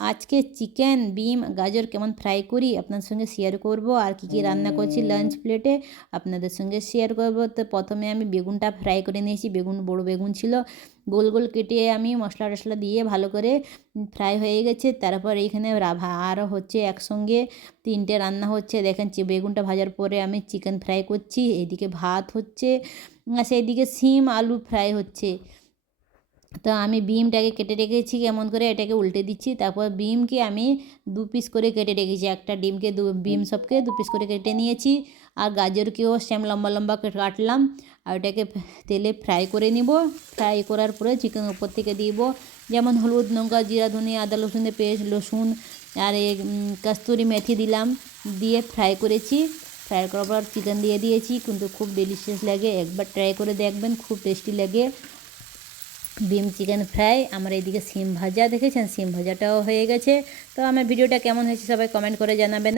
আজকে চিকেন, বিম, গাজর কেমন ফ্রাই করি আপনার সঙ্গে শেয়ার করব, আর কী কী রান্না করছি লাঞ্চ প্লেটে আপনাদের সঙ্গে শেয়ার করব। তো প্রথমে আমি বেগুনটা ফ্রাই করে নিয়েছি, বড় বেগুন ছিল, গোল গোল কেটে আমি মশলা টশলা দিয়ে ভালো করে ফ্রাই হয়ে গেছে। তারপর এইখানে আরও হচ্ছে একসঙ্গে 3টে রান্না হচ্ছে। দেখেন বেগুনটা ভাজার পরে আমি চিকেন ফ্রাই করছি, এইদিকে ভাত হচ্ছে, সেইদিকে শিম আলু ফ্রাই হচ্ছে। তো আমি বিমটাকে কেটে রেখেছি, কেমন করে এটাকে উল্টে দিচ্ছি। তারপর বিমকে আমি 2 পিস করে কেটে রেখেছি, একটা ডিমকে বিম সবকে 2 পিস করে কেটে নিয়েছি। আর গাজরকেও সেম লম্বা লম্বা কাটলাম, আর ওটাকে তেলে ফ্রাই করে নিব। ফ্রাই করার পরে চিকেন উপর থেকে দিব, যেমন হলুদ, লঙ্কা, জিরা, ধনিয়া, আদা রসুনের পেস্ট, রসুন আর কস্তুরি মেথি দিলাম, দিয়ে ফ্রাই করেছি। ফ্রাই করার পর চিকেন দিয়ে দিয়েছি, কিন্তু খুব ডেলিশিয়াস লাগে, একবার ট্রাই করে দেখবেন, খুব টেস্টি লাগে বিম চিকেন ফ্রাই। আমার এইদিকে সিম ভাজা দেখেছেন, সিম ভাজাটাও হয়ে গেছে। তো আমার ভিডিওটা কেমন হয়েছে সবাই কমেন্ট করে জানাবেন।